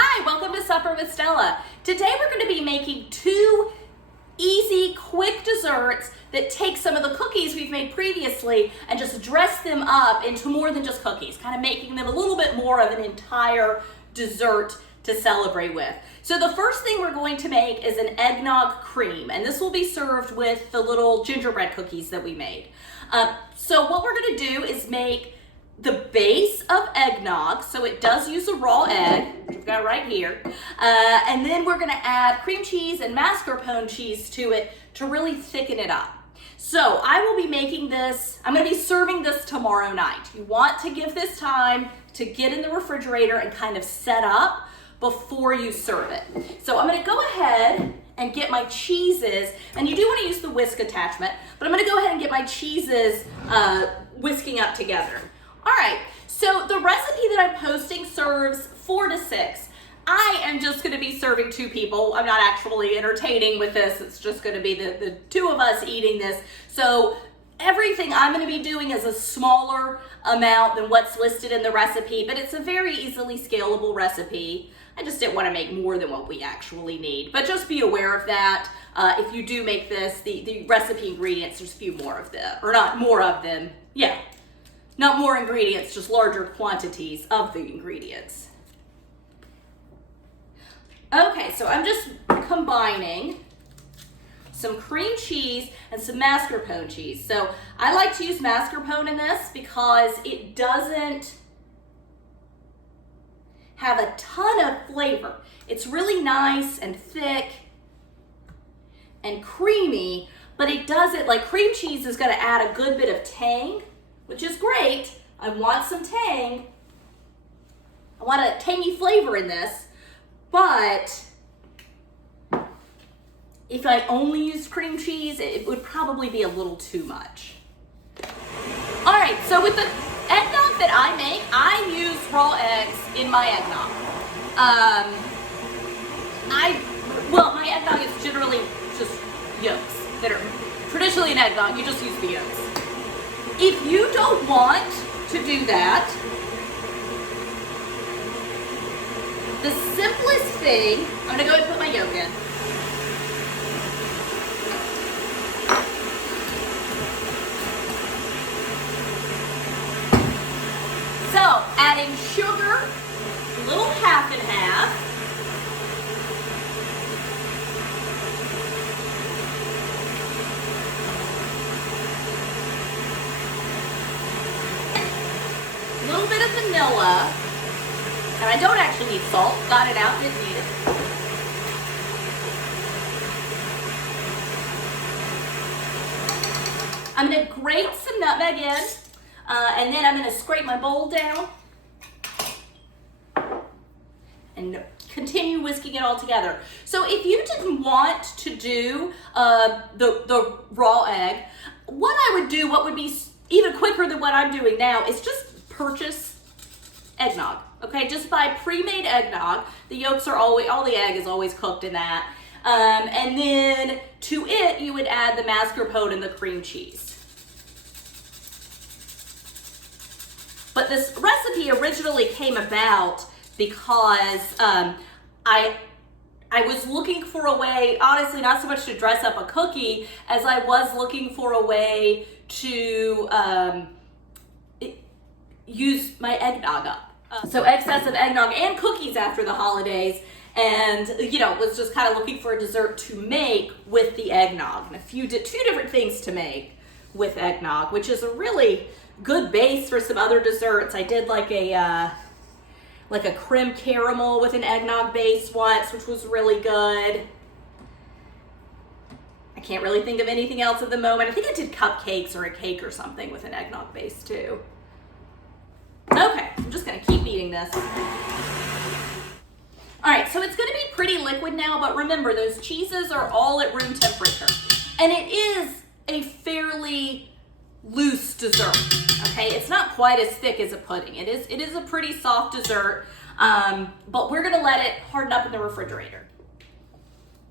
Hi, welcome to Supper with Stella. Today we're going to be making two easy, quick desserts that take some of the cookies we've made previously and just dress them up into more than just cookies, kind of making them a little bit more of an entire dessert to celebrate with. So the first thing we're going to make is an eggnog cream, and this will be served with the little gingerbread cookies that we made. So what we're going to do is make the base of eggnog, so it does use a raw egg, which we've got right here, and then we're going to add cream cheese and mascarpone cheese to it to really thicken it up. So I will be making this, I'm going to be serving this tomorrow night. You want to give this time to get in the refrigerator and kind of set up before you serve it. So I'm going to go ahead and get my cheeses, and you do want to use the whisk attachment, but I'm going to go ahead and get my cheeses whisking up together. All right, so the recipe that I'm posting serves 4 to 6. I am just going to be serving 2 people. I'm not actually entertaining with this. It's just going to be the 2 of us eating this. So everything I'm going to be doing is a smaller amount than what's listed in the recipe, but it's a very easily scalable recipe. I just didn't want to make more than what we actually need, but just be aware of that. If you do make this, the recipe ingredients, there's a few more of them, or not more of them. Yeah. Not more ingredients, just larger quantities of the ingredients. Okay, so I'm just combining some cream cheese and some mascarpone cheese. So I like to use mascarpone in this because it doesn't have a ton of flavor. It's really nice and thick and creamy, but it doesn't, like cream cheese is gonna add a good bit of tang, which is great. I want some tang. I want a tangy flavor in this, but if I only used cream cheese, it would probably be a little too much. All right, so with the eggnog that I make, I use raw eggs in my eggnog. My eggnog is generally just yolks that are traditionally an eggnog. You just use the yolks. If you don't want to do that, the simplest thing, I'm gonna go ahead and put my yolk in. So, adding sugar, a little half and half. A little bit of vanilla, and I don't actually need salt, got it out, didn't need it. I'm gonna grate some nutmeg in, and then I'm gonna scrape my bowl down and continue whisking it all together. So if you didn't want to do the raw egg, what I would do, what would be even quicker than what I'm doing now, is just purchase eggnog. Okay, just buy pre-made eggnog. The yolks are always, all the egg is always cooked in that. And then to it, you would add the mascarpone and the cream cheese. But this recipe originally came about because I was looking for a way, honestly, not so much to dress up a cookie as I was looking for a way to use my eggnog up. So excessive eggnog and cookies after the holidays, and was just kind of looking for a dessert to make with the eggnog, and two different things to make with eggnog, which is a really good base for some other desserts. I did like a creme caramel with an eggnog base once, which was really good. I can't really think of anything else at the moment. I think I did cupcakes or a cake or something with an eggnog base too. Okay, I'm just gonna keep eating this. All right, so it's gonna be pretty liquid now, but remember, those cheeses are all at room temperature. And it is a fairly loose dessert, okay? It's not quite as thick as a pudding. It is a pretty soft dessert, but we're gonna let it harden up in the refrigerator.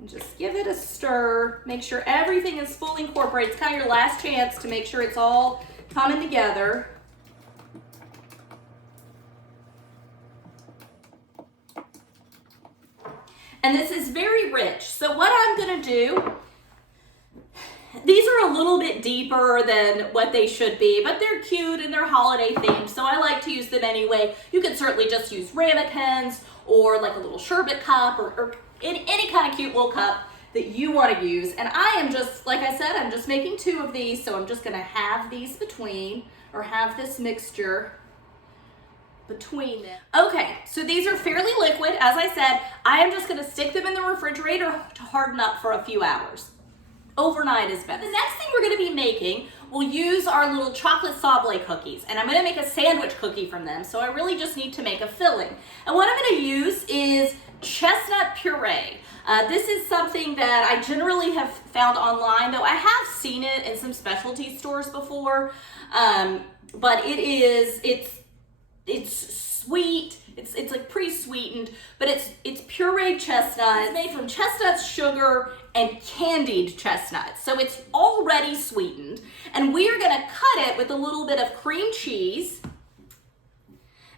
And just give it a stir. Make sure everything is fully incorporated. It's kind of your last chance to make sure it's all coming together. And this is very rich. So what I'm gonna do, these are a little bit deeper than what they should be, but they're cute and they're holiday themed, so I like to use them anyway. You can certainly just use ramekins or like a little sherbet cup or any kind of cute little cup that you want to use. And I am just, like I said, I'm just making 2 of these, so I'm just gonna have these between, or have this mixture between them. Okay, so these are fairly liquid. As I said, I am just gonna stick them in the refrigerator to harden up for a few hours. Overnight is best. The next thing we're gonna be making, we'll use our little chocolate sablé cookies, and I'm gonna make a sandwich cookie from them, so I really just need to make a filling. And what I'm gonna use is chestnut puree. This is something that I generally have found online, though I have seen it in some specialty stores before, but it's sweet. It's like pre-sweetened, but it's pureed chestnut. It's made from chestnuts, sugar, and candied chestnuts. So it's already sweetened. And we are gonna cut it with a little bit of cream cheese.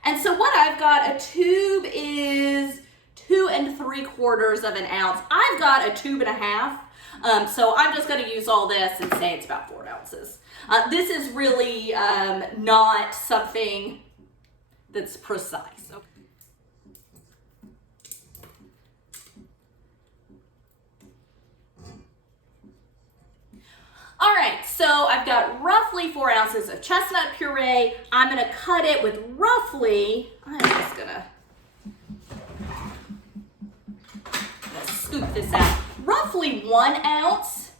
And so what I've got, a tube is 2 3/4 of an ounce. I've got a 1.5 tubes. So I'm just gonna use all this and say it's about 4 ounces. This is really not something that's precise. Okay. All right, so I've got roughly 4 ounces of chestnut puree. I'm gonna cut it with roughly, I'm just gonna scoop this out, roughly 1 ounce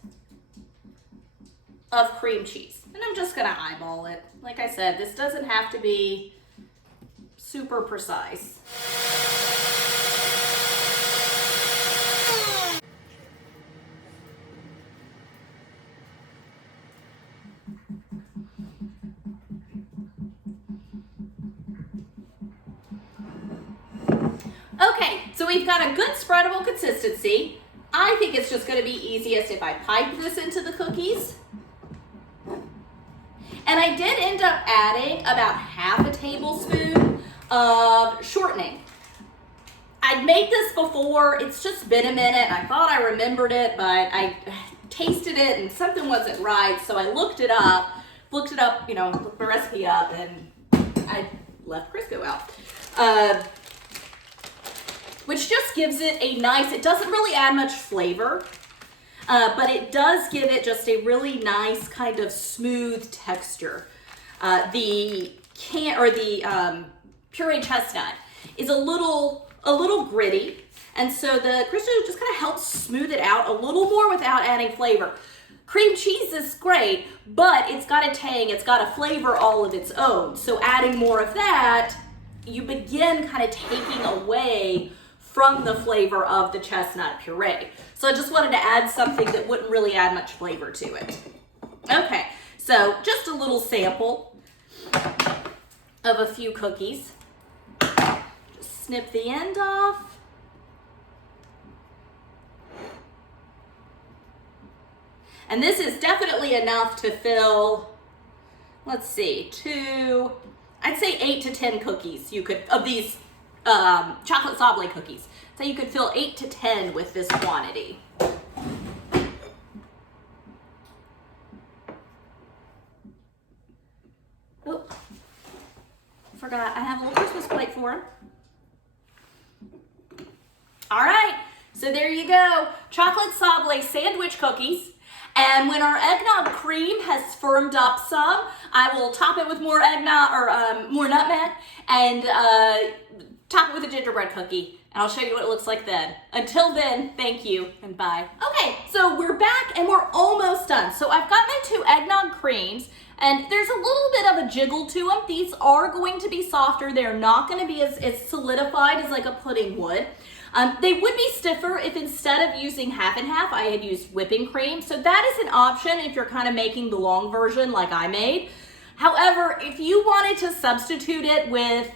of cream cheese. And I'm just gonna eyeball it. Like I said, this doesn't have to be super precise. Okay, so we've got a good spreadable consistency. I think it's just gonna be easiest if I pipe this into the cookies. And I did end up adding about half a tablespoon of shortening. I'd made this before, it's just been a minute. I thought I remembered it, but I tasted it and something wasn't right, so I looked it up, looked the recipe up, and I left Crisco out. Which just gives it a nice, it doesn't really add much flavor, but it does give it just a really nice kind of smooth texture. The pureed chestnut is a little gritty, and so the Crisco just kind of helps smooth it out a little more without adding flavor. Cream cheese is great, but it's got a tang, it's got a flavor all of its own. So adding more of that, you begin kind of taking away from the flavor of the chestnut puree. So I just wanted to add something that wouldn't really add much flavor to it. Okay, so just a little sample of a few cookies. Just snip the end off. And this is definitely enough to fill, let's see, I'd say 8 to 10 cookies of these chocolate sablé cookies. So you could fill 8 to 10 with this quantity. Oh, forgot I have a little Christmas plate for him. All right, so there you go. Chocolate sablé sandwich cookies. And when our eggnog cream has firmed up some, I will top it with more eggnog or more nutmeg and top it with a gingerbread cookie. And I'll show you what it looks like then. Until then, thank you and bye. Okay, so we're back and we're almost done. So I've got my 2 eggnog creams and there's a little bit of a jiggle to them. These are going to be softer. They're not going to be as solidified as like a pudding would. They would be stiffer if instead of using half and half, I had used whipping cream. So that is an option if you're kind of making the long version like I made. However, if you wanted to substitute it with,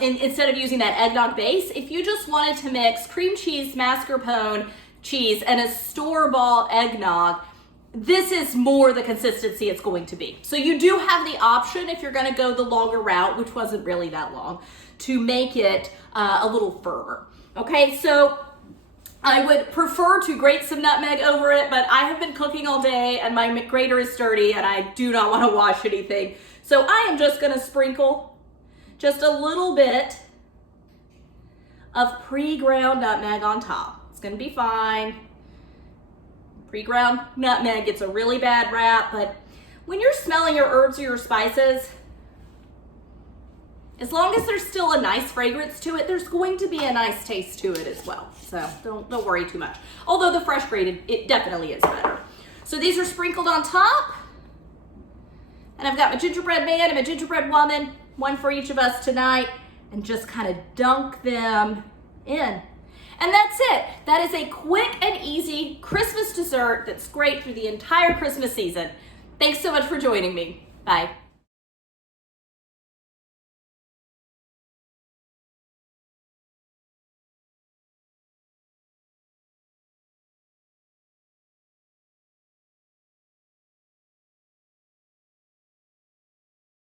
instead of using that eggnog base, if you just wanted to mix cream cheese, mascarpone cheese, and a store-bought eggnog, this is more the consistency it's going to be. So you do have the option, if you're gonna go the longer route, which wasn't really that long, to make it a little firmer. Okay, so I would prefer to grate some nutmeg over it, but I have been cooking all day and my grater is dirty and I do not want to wash anything. So I am just going to sprinkle just a little bit of pre-ground nutmeg on top. It's going to be fine. Pre-ground nutmeg gets a really bad rap, but when you're smelling your herbs or your spices, as long as there's still a nice fragrance to it, there's going to be a nice taste to it as well. So don't worry too much. Although the fresh grated, it definitely is better. So these are sprinkled on top. And I've got my gingerbread man and my gingerbread woman, one for each of us tonight, and just kind of dunk them in. And that's it. That is a quick and easy Christmas dessert that's great through the entire Christmas season. Thanks so much for joining me. Bye.